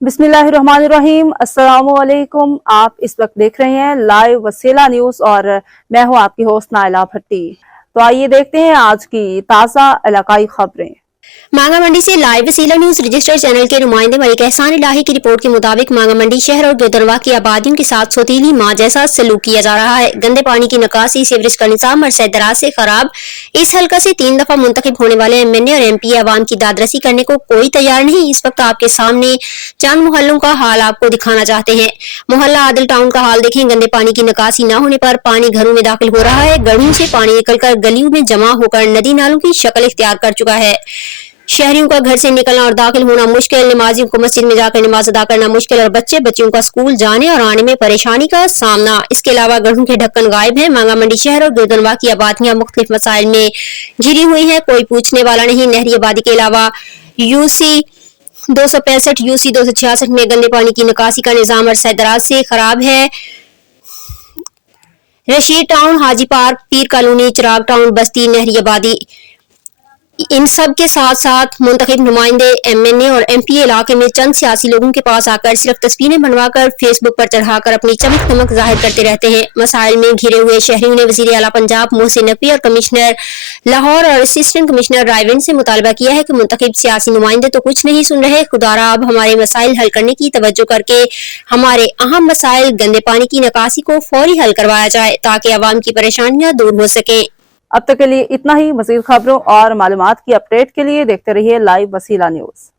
बिस्मिल्लाहिर्रहमानिर्रहीम। अस्सलामुअलैकुम। आप इस वक्त देख रहे हैं लाइव वसीला न्यूज़ और मैं हूं आपकी होस्ट नाइला भट्टी। तो आइए देखते हैं आज की ताज़ा इलाकाई खबरें। मांगा मंडी से लाइव वसीला न्यूज रजिस्टर्ड चैनल के नुमाइंदे मलिक एहसान इलाही की रिपोर्ट के मुताबिक मांगा मंडी शहर और गिरदनवा की आबादियों के साथ सौतीली माँ जैसा सलूक किया जा रहा है। गंदे पानी की निकासी, सीवरेज का निजाम और दराज से खराब। इस हल्का से 3 दफा मुंतखब होने वाले एमएनए और एमपी अवाम की दादरसी करने को कोई तैयार नहीं। इस वक्त आपके सामने चंद मोहल्लों का हाल आपको दिखाना चाहते हैं। मोहल्ला आदिल टाउन का हाल देखें। गंदे पानी की निकासी न होने पर पानी घरों में दाखिल हो रहा है। गढ़ों से पानी निकलकर गलियों में जमा होकर नदी नालों की शक्ल इख्तियार कर चुका है। शहरियों का घर से निकलना और दाखिल होना मुश्किल, नमाजियों को मस्जिद में जाकर नमाज अदा करना मुश्किल और बच्चियों का स्कूल जाने और आने में परेशानी का सामना। इसके अलावा गढ़ों के ढक्कन गायब है। मांगा मंडी शहर और गिरदनवा की आबादियां मुख्तलिफ मसाइल में घिरी हुई है, कोई पूछने वाला नहीं। नहरी आबादी के अलावा यूसी 265, यूसी 266 में गंदे पानी की निकासी का निजाम और दराज से खराब है। रशीद टाउन, हाजी पार्क, पीर कॉलोनी, चिराग टाउन, बस्ती, नहरी आबादी, इन सब के साथ साथ मुंतखब नुमाइंदे एमएनए और एमपी इलाके में चंद सियासी लोगों के पास आकर सिर्फ तस्वीरें बनवाकर फेसबुक पर चढ़ाकर अपनी चमक दमक जाहिर करते रहते हैं। मसाइल में घिरे हुए शहरियों ने वजीर आला पंजाब मोहसिन नकवी और कमिश्नर लाहौर और असिस्टेंट कमिश्नर रायविंड से मुतालबा किया है कि मुंतखब सियासी नुमाइंदे तो कुछ नहीं सुन रहे। खुदारा अब हमारे मसाइल हल करने की तवज्जो करके हमारे अहम मसाइल गंदे पानी की निकासी को फौरी हल करवाया जाए ताकि अवाम की परेशानियां दूर हो सके। अब तक के लिए इतना ही। मज़ीद खबरों और मालूमात की अपडेट के लिए देखते रहिए लाइव वसीला न्यूज़।